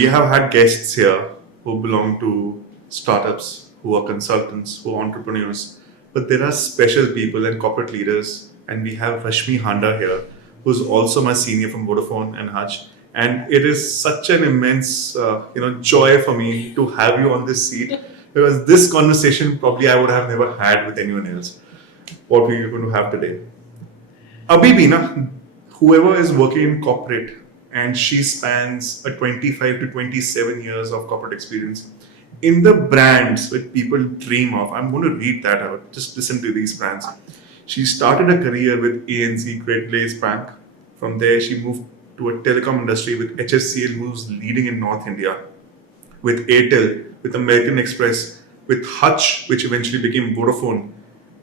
we have had guests here who belong to startups, who are consultants, who are entrepreneurs, but there are special people and corporate leaders, and we have Rashmi Handa here, who's also my senior from Vodafone and Hutch. And it is such an immense, joy for me to have you on this seat because this conversation probably I would have never had with anyone else. What we're going to have today. Abhi bhi na, whoever is working in corporate and she spans a 25 to 27 years of corporate experience in the brands which people dream of. I'm going to read that out. Just listen to these brands. She started a career with ANC, Great Place Bank. From there, she moved to a telecom industry with HFCL, who's leading in North India, with Airtel, with American Express, with Hutch, which eventually became Vodafone,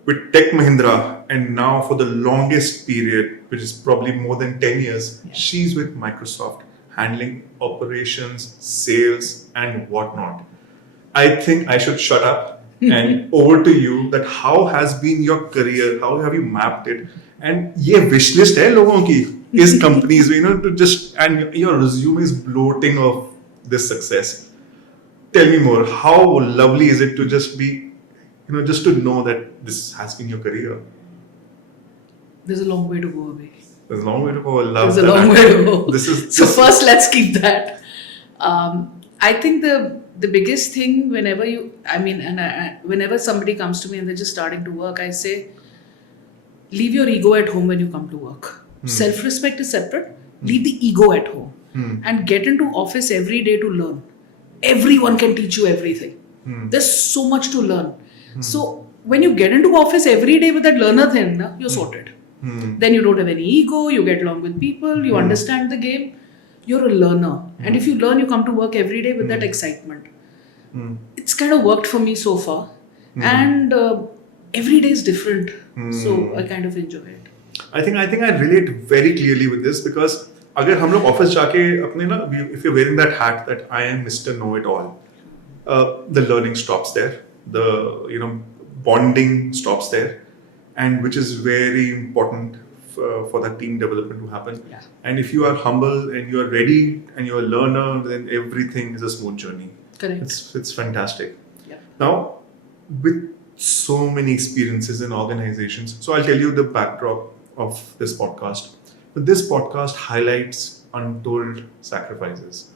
with Tech Mahindra, and now for the longest period, which is probably more than 10 years, she's with Microsoft, handling operations, sales, and whatnot. I think I should shut up and over to you that how has been your career, how have you mapped it, and ये wish list है लोगों की इस companies में, to just, and your resume is bloating of this success. Tell me more. How lovely is it to just be, just to know that this has been your career? There's a long way to go away. There's a long way to go. I love There's a long way to go. So first, let's keep that. I think the biggest thing whenever somebody comes to me and they're just starting to work, I say, leave your ego at home when you come to work. Self-respect is separate. Leave the ego at home and get into office every day to learn. Everyone can teach you everything. There's so much to learn. So when you get into office every day with that learner thing, you're sorted. Then you don't have any ego, you get along with people, you understand the game, you're a learner. And if you learn, you come to work every day with that excitement. It's kind of worked for me so far. And every day is different. So I kind of enjoy it. I think I relate very clearly with this because अगर हम लोग office जाके अपने ना, if you're wearing that hat that I am Mr. Know-it-all, the learning stops there, the bonding stops there, and which is very important for that team development to happen. Yeah. And if you are humble and you are ready and you're a learner, then everything is a smooth journey. Correct. It's fantastic. Yeah. Now, with so many experiences in organizations, so I'll tell you the backdrop of this podcast. But this podcast highlights untold sacrifices.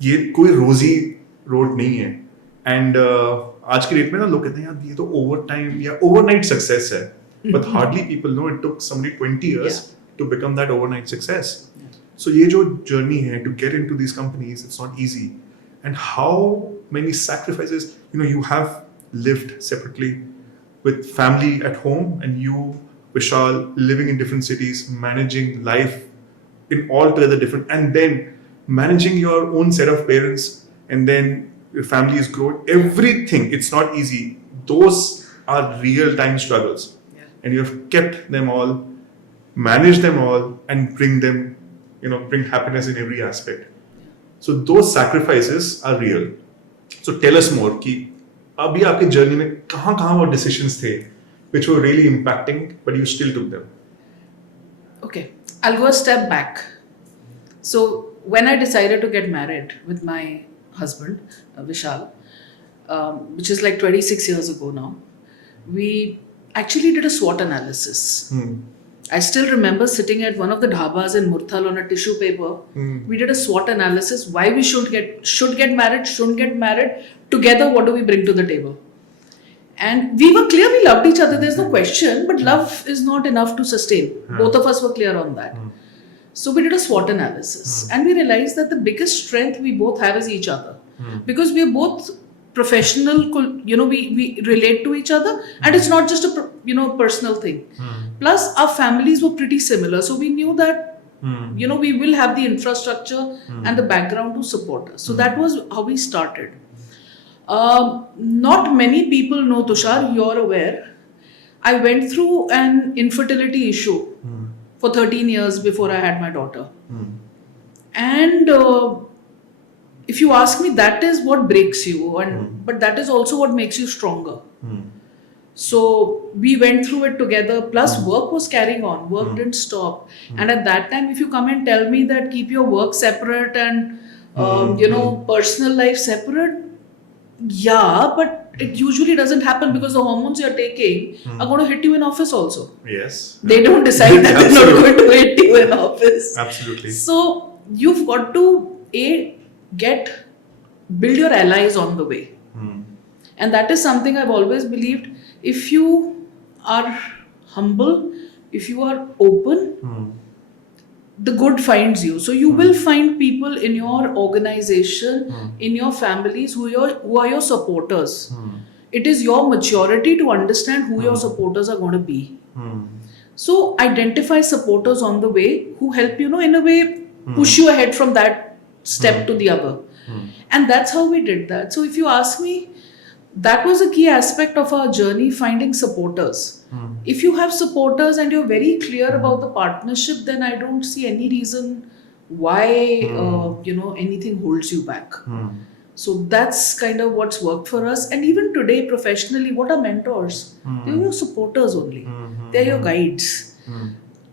ये कोई रोजी road नहीं है. And आज की date में ना लोग कहते हैं यार ये तो overtime या overnight success है. But hardly people know it took somebody 20 years to become that overnight success. So ये जो journey है to get into these companies, it's not easy. And how many sacrifices, you have lived separately with family at home, and you, Vishal, living in different cities, managing life in altogether different, and then managing your own set of parents, and then your family is growing. Everything, it's not easy. Those are real-time struggles. Yeah. And you have kept them all, managed them all, and bring them, bring happiness in every aspect. So those sacrifices are real. So tell us more कि अभी आपके journey में कहाँ वो decisions थे which were really impacting, but you still took them? Okay, I'll go a step back. So when I decided to get married with my husband, Vishal, which is like 26 years ago now, we actually did a SWOT analysis. I still remember sitting at one of the dhabas in Murthal on a tissue paper. We did a SWOT analysis, why we should get married, shouldn't get married, together what do we bring to the table. And we were clear we loved each other, there's no question, but love is not enough to sustain. Both of us were clear on that. So we did a SWOT analysis and we realized that the biggest strength we both have is each other. Because we are both professional, we relate to each other, and it's not just a personal thing. Plus our families were pretty similar, so we knew that we will have the infrastructure and the background to support us. So that was how we started. Not many people know, Tushar, you're aware, I went through an infertility issue for 13 years before I had my daughter. And if you ask me, that is what breaks you, but that is also what makes you stronger. So we went through it together, plus work was carrying on, work didn't stop. And at that time, if you come and tell me that keep your work separate and Personal life separate. Yeah, but it usually doesn't happen because the hormones you're taking are going to hit you in office also. Yes. They don't decide that they're not Absolutely. going to hit you in office. Absolutely. So you've got to build your allies on the way. And that is something I've always believed. If you are humble, if you are open, the good finds you. So you will find people in your organization, in your families who are your supporters. It is your maturity to understand who your supporters are going to be. So identify supporters on the way who help in a way push you ahead from that step to the other. And that's how we did that. So if you ask me, that was a key aspect of our journey, finding supporters. If you have supporters and you're very clear about the partnership, then I don't see any reason why anything holds you back. So that's kind of what's worked for us. And even today, professionally, what are mentors? They're your supporters only. They're your guides.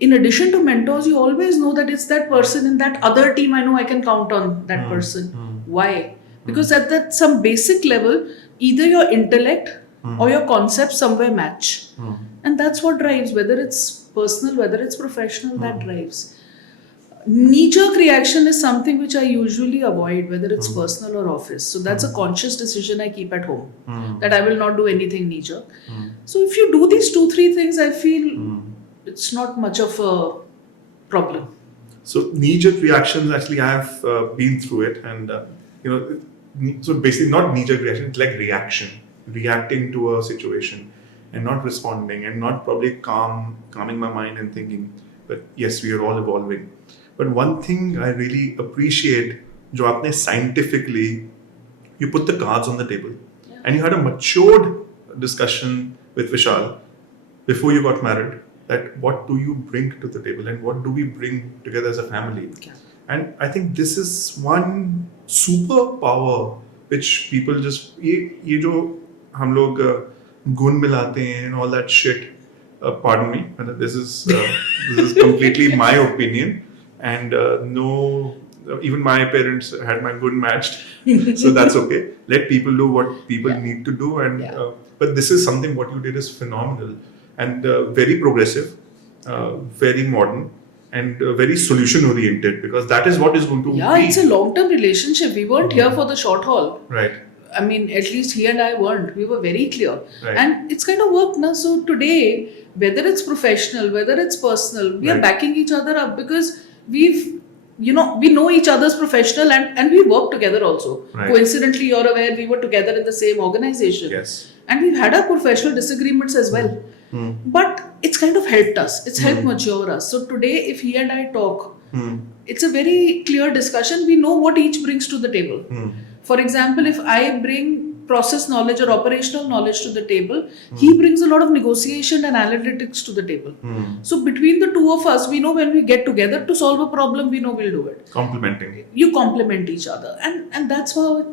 In addition to mentors, you always know that it's that person in that other team. I know I can count on that person. Why? Because at that some basic level, either your intellect or your concepts somewhere match. And that's what drives, whether it's personal, whether it's professional, that drives. Knee-jerk reaction is something which I usually avoid, whether it's personal or office. So that's a conscious decision I keep at home, that I will not do anything knee-jerk. So if you do these 2-3 things, I feel it's not much of a problem. So knee-jerk reactions, actually, I have been through it, and so basically not knee-jerk reaction, it's like reacting to a situation and not responding and not probably calming my mind and thinking, but yes, we are all evolving. But one thing I really appreciate, jo aapne scientifically, you put the cards on the table, and you had a matured discussion with Vishal before you got married, that what do you bring to the table and what do we bring together as a family. And I think this is one superpower which people just ये जो हम लोग गुण मिलाते हैं and all that shit. Pardon me, this is completely my opinion, and even my parents had my gun matched, so that's okay. Let people do what people need to do, and but this is something what you did is phenomenal and very progressive, very modern, and very solution oriented, because that is what is going to be. It's a long-term relationship. We weren't here for the short haul. Right. I mean, at least he and I weren't. We were very clear. Right. And it's kind of worked now. So today, whether it's professional, whether it's personal, we are backing each other up because we know each other's professional and we work together also. Right. Coincidentally, you're aware, we were together in the same organization. Yes. And we've had our professional disagreements as well. But it's kind of helped us. It's helped mature us. So today, if he and I talk, it's a very clear discussion. We know what each brings to the table. For example, if I bring process knowledge or operational knowledge to the table, he brings a lot of negotiation and analytics to the table. So between the two of us, we know when we get together to solve a problem, we know we'll do it. Complementing. You complement each other. And that's how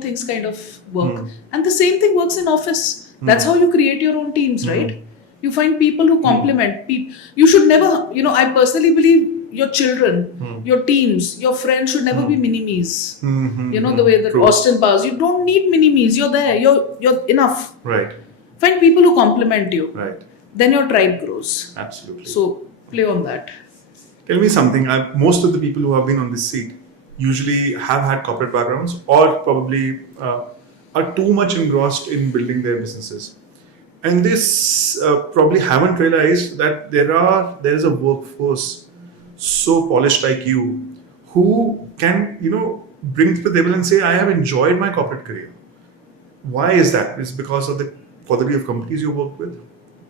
things kind of work. And the same thing works in office. That's how you create your own teams, right? You find people who complement people. You should never, I personally believe your children, your teams, your friends should never be mini-me's. The way that Austin Powers, you don't need mini-me's. You're there. You're enough. Right. Find people who complement you. Right. Then your tribe grows. Absolutely. So play on that. Tell me something. Most of the people who have been on this seat usually have had corporate backgrounds or probably are too much engrossed in building their businesses. And this probably haven't realized that there is a workforce so polished like you who can bring to the table and say, I have enjoyed my corporate career. Why is that? Is it because of the quality of companies you work with,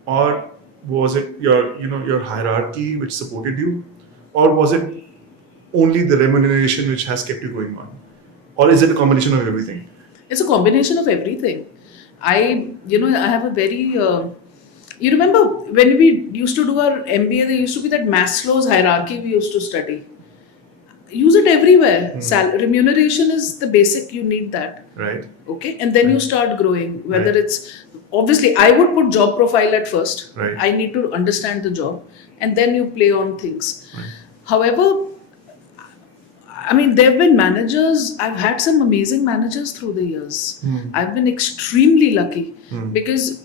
or was it your hierarchy which supported you, or was it only the remuneration which has kept you going on, or is it a combination of everything? It's a combination of everything. I have a very you remember when we used to do our MBA, there used to be that Maslow's hierarchy we used to study. Use it everywhere. Remuneration is the basic, you need that. Right. Okay. And then you start growing. Whether it's, obviously, I would put job profile at first. Right. I need to understand the job. And then you play on things. Right. However, I mean, there have been managers, I've had some amazing managers through the years. I've been extremely lucky because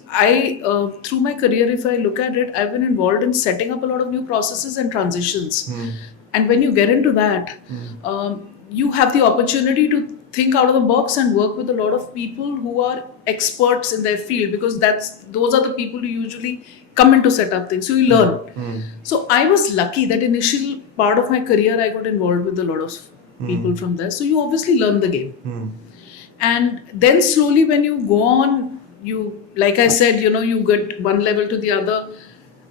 through my career, if I look at it, I've been involved in setting up a lot of new processes and transitions. And when you get into that, you have the opportunity to think out of the box and work with a lot of people who are experts in their field, because those are the people who usually come in to set up things. So you learn. So I was lucky that initial part of my career I got involved with a lot of people from there. So you obviously learn the game. And then slowly when you go on, like I said, you get one level to the other.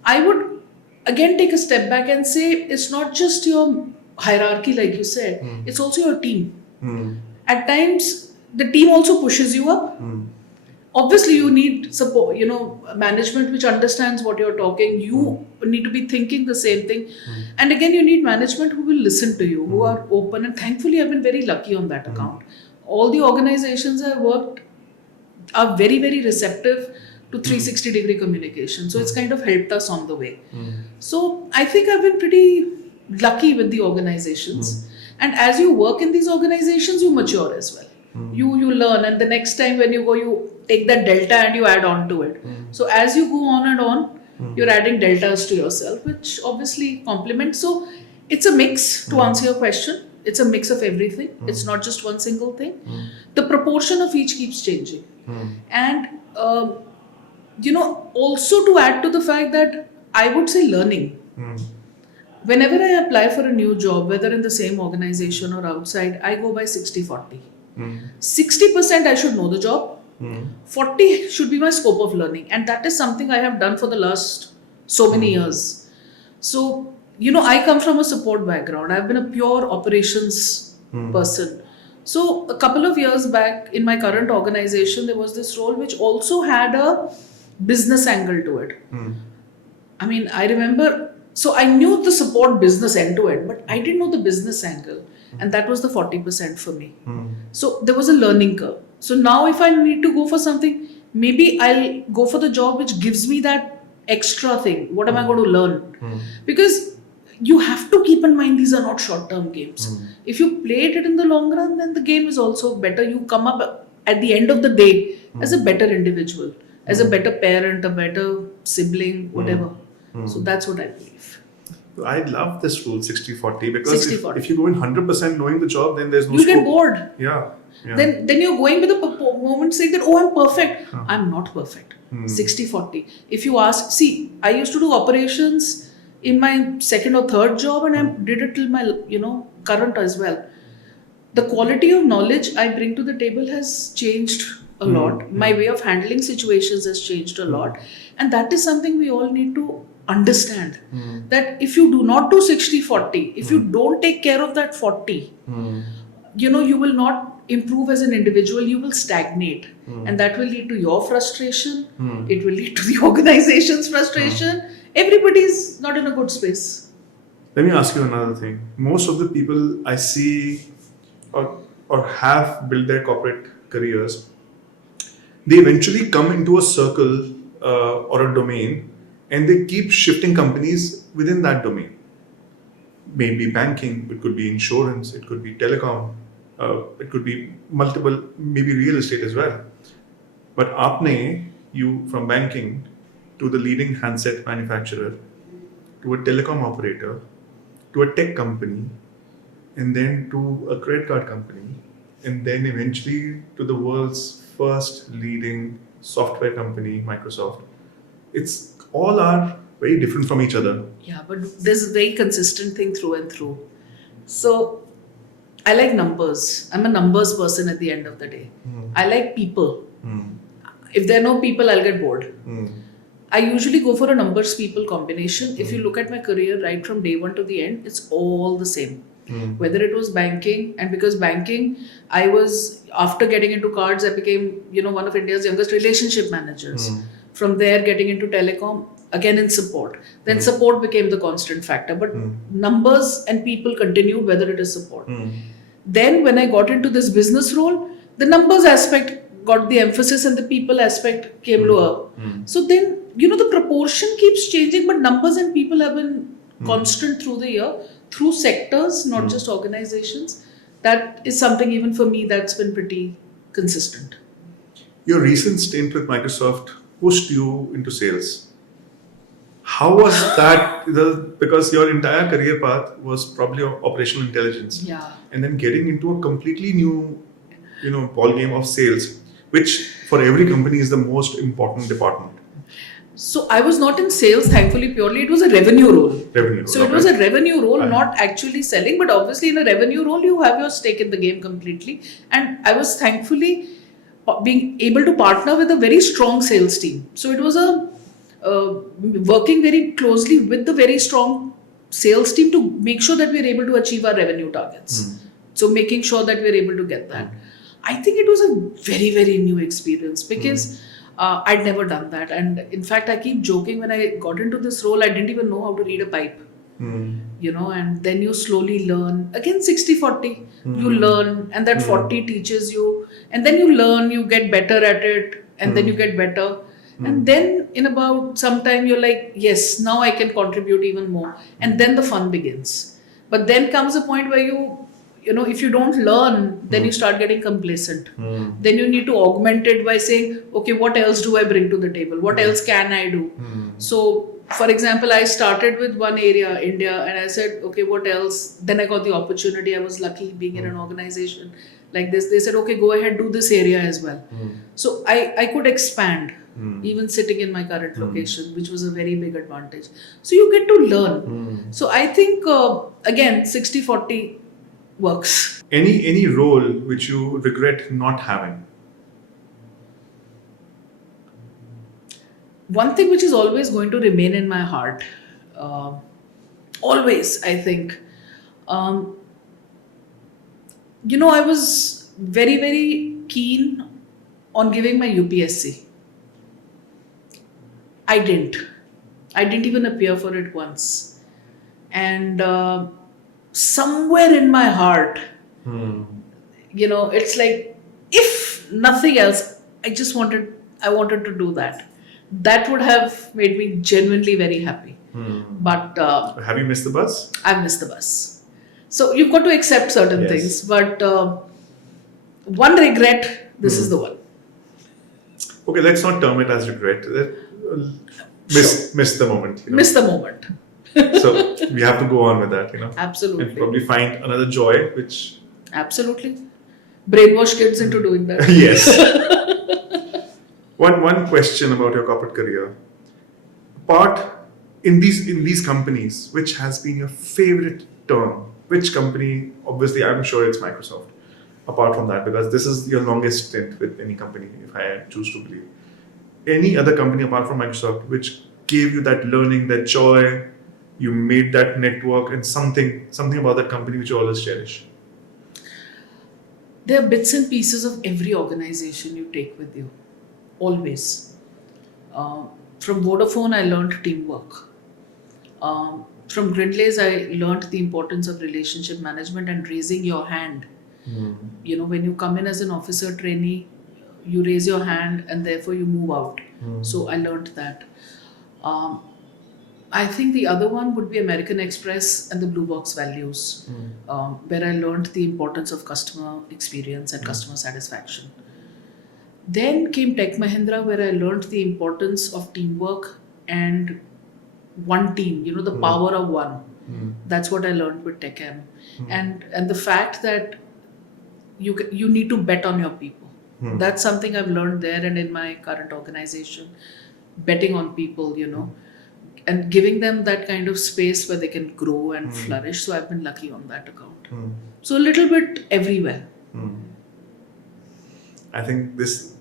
I would again take a step back and say it's not just your hierarchy, like you said, it's also your team. At times, the team also pushes you up. Obviously, you need support, management which understands what you're talking. You need to be thinking the same thing. And again, you need management who will listen to you, who are open. And thankfully, I've been very lucky on that account. All the organizations I've worked are very, very receptive to 360-degree communication. So it's kind of helped us on the way. So I think I've been pretty lucky with the organizations. And as you work in these organizations, you mature as well. You learn, and the next time when you go, you take that delta and you add on to it. So as you go on and on, you're adding deltas to yourself, which obviously complements. So it's a mix, to answer your question. It's a mix of everything. It's not just one single thing. The proportion of each keeps changing. And, also to add to the fact that I would say learning. Whenever I apply for a new job, whether in the same organization or outside, I go by 60-40. 60% I should know the job. 40 should be my scope of learning. And that is something I have done for the last so many years. So, I come from a support background. I've been a pure operations person. So a couple of years back in my current organization, there was this role which also had a business angle to it. I mean, I remember, so I knew the support business end to end, but I didn't know the business angle. And that was the 40% for me. So there was a learning curve. So now if I need to go for something, maybe I'll go for the job which gives me that extra thing. What am I going to learn? Because you have to keep in mind these are not short-term games. If you play it in the long run, then the game is also better. You come up at the end of the day as a better individual, as a better parent, a better sibling, whatever. So that's what I believe. I love this rule 60-40 because 60-40. if you go in 100% knowing the job, then there's no You scope. get bored. Yeah. Then you're going with a moment saying that, oh, I'm perfect. I'm not perfect. 60-40. If you ask, see, I used to do operations in my second or third job, and I did it till my, current as well. The quality of knowledge I bring to the table has changed a lot. My way of handling situations has changed a lot. And that is something we all need to understand. That if you do not do 60-40, if you don't take care of that 40, you will not improve as an individual, you will stagnate. And that will lead to your frustration. It will lead to the organization's frustration. Everybody's not in a good space. Let me ask you another thing. Most of the people I see or have built their corporate careers, they eventually come into a circle or a domain, and they keep shifting companies within that domain. Maybe banking, it could be insurance, it could be telecom, it could be multiple, maybe real estate as well. But you from banking to the leading handset manufacturer, to a telecom operator, to a tech company, and then to a credit card company, and then eventually to the world's first leading software company, Microsoft. It's all are very different from each other. Yeah, but there's a very consistent thing through and through. So I like numbers. I'm a numbers person at the end of the day. I like people. If there are no people, I'll get bored. I usually go for a numbers people combination. If you look at my career right from day one to the end, it's all the same. Whether it was banking, and because banking, I was, after getting into cards, I became, one of India's youngest relationship managers. From there, getting into telecom, again in support. Then support became the constant factor. But numbers and people continued, whether it is support. Then when I got into this business role, the numbers aspect got the emphasis and the people aspect came lower. So then, the proportion keeps changing, but numbers and people have been constant through the year, through sectors, not just organizations. That is something even for me that's been pretty consistent. Your recent stint with Microsoft pushed you into sales. How was that? Because your entire career path was probably operational intelligence, Yeah. and then getting into a completely new, ball game of sales, which for every company is the most important department. So I was not in sales, thankfully, purely. It was a revenue role. So it was a revenue role, not actually selling, but obviously in a revenue role, you have your stake in the game completely. And I was thankfully being able to partner with a very strong sales team. So it was a working very closely with the very strong sales team to make sure that we are able to achieve our revenue targets. So making sure that we are able to get that. I think it was a very, very new experience because I'd never done that. And in fact, I keep joking, when I got into this role, I didn't even know how to read a pipe. And then you slowly learn. Again, 60-40, you learn, and that 40 teaches you. And then you learn, you get better at it, and then you get better. And then in about some time, you're like, yes, now I can contribute even more. And then the fun begins. But then comes a point where if you don't learn, then you start getting complacent. Then you need to augment it by saying, okay, what else do I bring to the table? What else can I do? So, for example, I started with one area, India, and I said, okay, what else? Then I got the opportunity. I was lucky being in an organization like this. They said, okay, go ahead, do this area as well. So I could expand, even sitting in my current location, which was a very big advantage. So you get to learn. So I think, again, 60-40 works. Any role which you regret not having? One thing which is always going to remain in my heart, always, I think, I was very, very keen on giving my UPSC. I didn't even appear for it once. And somewhere in my heart, it's like, if nothing else, I wanted to do that. That would have made me genuinely very happy. But have you missed the bus? I've missed the bus. So you've got to accept certain things. But one regret, this is the one. Okay, let's not term it as regret. Miss the moment. Miss the moment. So we have to go on with that, Absolutely. and probably find another joy, which... Absolutely. Brainwash kids into doing that. Yes. One question about your corporate career. In these companies, which has been your favorite term? Which company? Obviously, I'm sure it's Microsoft. Apart from that, because this is your longest stint with any company, if I choose to believe. Any other company apart from Microsoft which gave you that learning, that joy, you made that network, and something about that company which you always cherish? There are bits and pieces of every organization you take with you. Always. From Vodafone, I learned teamwork. From Grindlays, I learned the importance of relationship management and raising your hand. When you come in as an officer trainee, you raise your hand and therefore you move out. So I learned that. I think the other one would be American Express and the Blue Box values, where I learned the importance of customer experience and customer satisfaction. Then came Tech Mahindra, where I learned the importance of teamwork and one team, the power of one. That's what I learned with Tech M. And the fact that you need to bet on your people. That's something I've learned there and in my current organization. Betting on people, and giving them that kind of space where they can grow and flourish. So I've been lucky on that account. So a little bit everywhere. I think this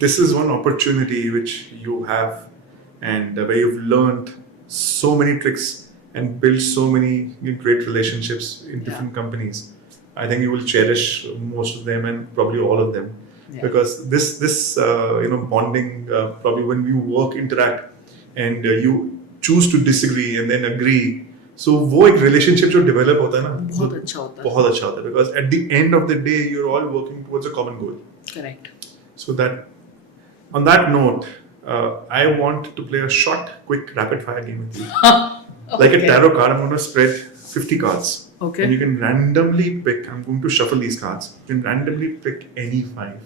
is one opportunity which you have, and where you've learned so many tricks and built so many great relationships in different companies. I think you will cherish most of them and probably all of them, because this bonding, probably when you interact and you choose to disagree and then agree, so वो एक relationship जो develop होता है ना, बहुत अच्छा होता है. बहुत अच्छा होता है, because at the end of the day you're all working towards a common goal. Correct. So that, on that note, I want to play a short, quick, rapid fire game with you. Like a Okay. tarot card, I'm going to spread 50 cards. Okay. And you can randomly pick, I'm going to shuffle these cards. You can randomly pick any 5.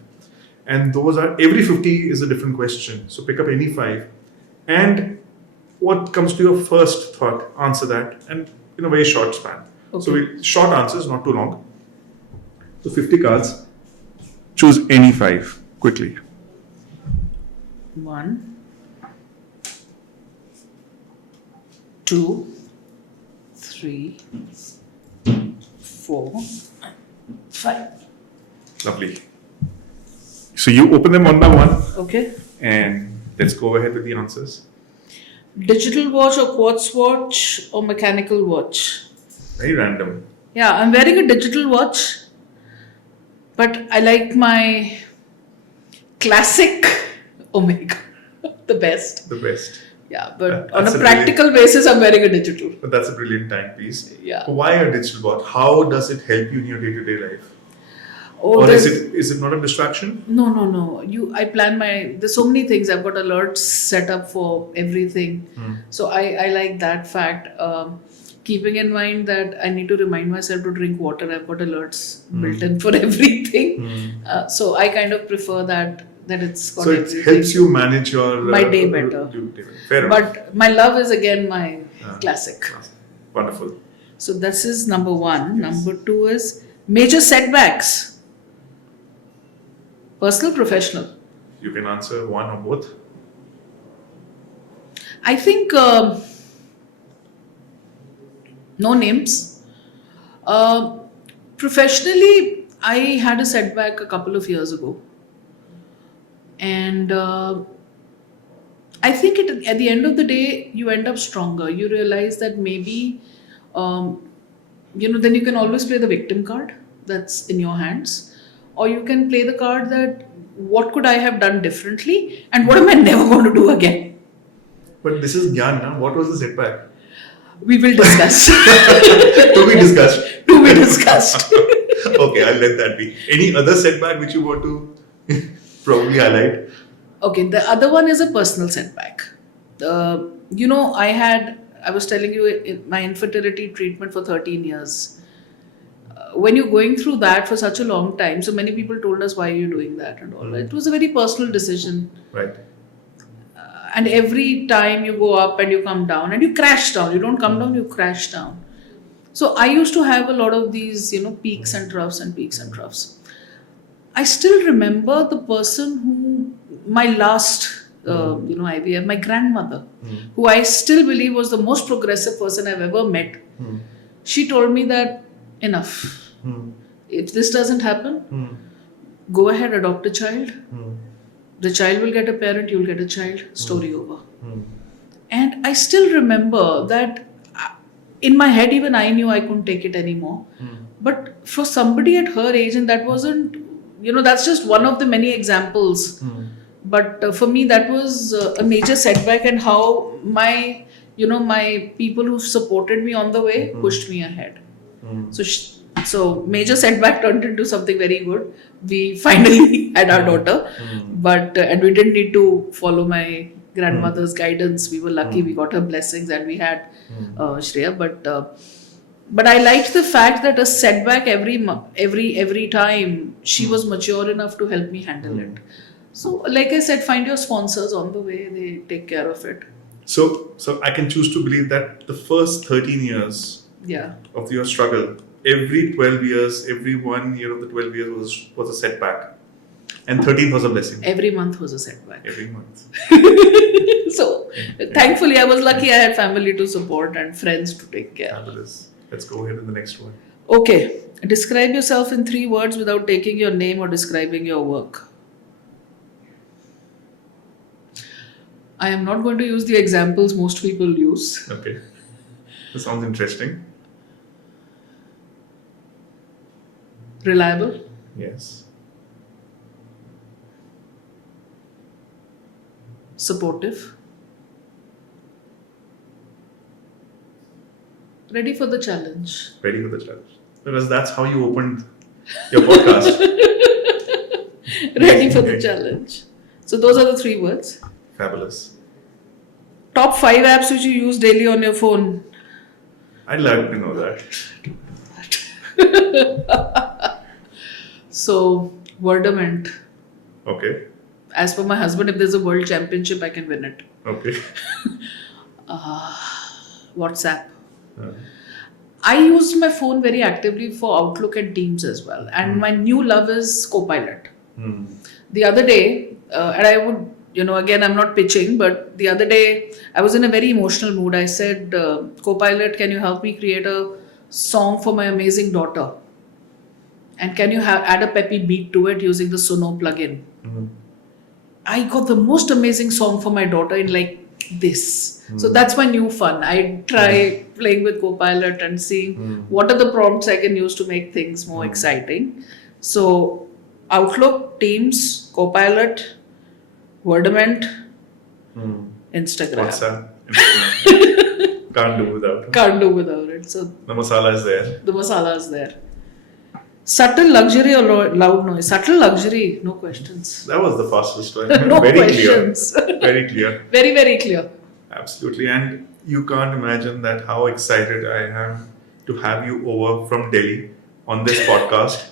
And those are, every 50 is a different question. So pick up any 5. And what comes to your first thought, answer that. And in a very short span. Okay. So short answers, not too long. So 50 cards. Choose any 5 quickly. 1, 2, 3, 4, 5. Lovely. So you open them one by one Okay. and let's go ahead with the answers. Digital watch or quartz watch or mechanical watch? Very random. Yeah, I'm wearing a digital watch, but I like my classic Omega, the best. The best. Yeah, but That's on a a practical basis, I'm wearing a digital. But that's a brilliant timepiece. Yeah. Why a digital watch? How does it help you in your day-to-day life? Oh, Or there's- is it not a distraction? No. I plan there's so many things. I've got alerts set up for everything. So I like that fact. Keeping in mind that I need to remind myself to drink water. I've got alerts built in for everything. So I kind of prefer that it's got So it everything. helps you manage your My day better. Fair enough. But my love is again my classic. Wonderful. So this is number 1. Number 2 is major setbacks. Personal, professional. You can answer one or both. I think no names. Professionally, I had a setback a couple of years ago, and I think at the end of the day, you end up stronger. You realize that maybe, then you can always play the victim card that's in your hands, or you can play the card that what could I have done differently, and what am I never going to do again. But this is Gyan, na? What was the setback? We will discuss. To be discussed. To be discussed. Okay, I'll let that be. Any other setback which you want to probably highlight? Okay, the other one is a personal setback. I was telling you my infertility treatment for 13 years. When you're going through that for such a long time, so many people told us, why are you doing that and all. It was a very personal decision. Right. And every time you go up and you come down and you crash down, you don't come down, you crash down. So I used to have a lot of these, peaks and troughs and peaks and troughs. I still remember the person who, my last, IVF, my grandmother, who I still believe was the most progressive person I've ever met. She told me that enough. If this doesn't happen, go ahead, adopt a child. The child will get a parent, you'll get a child, story over. And I still remember that in my head, even I knew I couldn't take it anymore. But for somebody at her age, and that wasn't, that's just one of the many examples. But for me, that was a major setback, and how my people who supported me on the way pushed me ahead. So major setback turned into something very good. We finally had our daughter, but and we didn't need to follow my grandmother's guidance. We were lucky; we got her blessings, and we had Shreya. But I liked the fact that a setback every time she was mature enough to help me handle it. So, like I said, find your sponsors on the way; they take care of it. So I can choose to believe that the first 13 years of your struggle, every 12 years, every 1 year of the 12 years was a setback. And 13th was a blessing. Every month was a setback. Every month. So, thankfully, I was lucky I had family to support and friends to take care. Fabulous. Let's go ahead with the next one. Okay. Describe yourself in 3 words without taking your name or describing your work. I am not going to use the examples most people use. Okay. That sounds interesting. Reliable. Yes. Supportive. Ready for the challenge. Ready for the challenge. Because that's how you opened your podcast. Ready for the challenge. So those are the 3 words. Fabulous. Top 5 apps which you use daily on your phone. I'd like to know that. So, Wordament. Okay. As per my husband, if there's a world championship, I can win it. Okay. WhatsApp. Uh, I used my phone very actively for Outlook and Teams as well. And my new love is Copilot. hmm. The other day, and I would, again, I'm not pitching, but the other day, I was in a very emotional mood. I said, Copilot, can you help me create a song for my amazing daughter? And can you add a peppy beat to it using the Suno plugin? Hmm. I got the most amazing song for my daughter in like this. So that's my new fun. I try playing with Copilot and seeing what are the prompts I can use to make things more exciting. So Outlook, Teams, Copilot, Wordament, Instagram. WhatsApp. Instagram. Can't do without. Can't do without it. So The masala is there. the masala is there. Subtle luxury or loud noise? Subtle luxury, no questions. That was the fastest one. No Very questions. clear. Very clear. Very, very clear. Absolutely. And you can't imagine that how excited I am to have you over from Delhi on this podcast.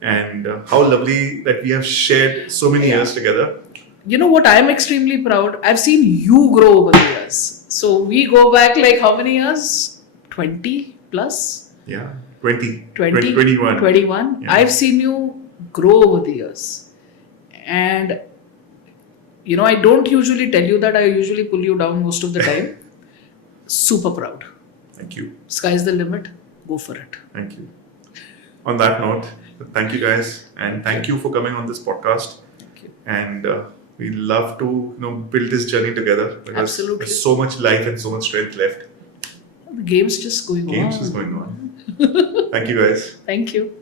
And how lovely that we have shared so many years together. You know what? I'm extremely proud. I've seen you grow over the years. So we go back like how many years? 20 plus? Yeah. 20. 20, 21. 21. Yeah. I've seen you grow over the years. And, I don't usually tell you that. I usually pull you down most of the time. Super proud. Thank you. Sky's the limit. Go for it. Thank you. On that note, thank you guys. And thank you for coming on this podcast. Thank you. And we love to build this journey together. Because Absolutely. there's so much life and so much strength left. The game's just going on. Games is going on. Thank you guys. Thank you.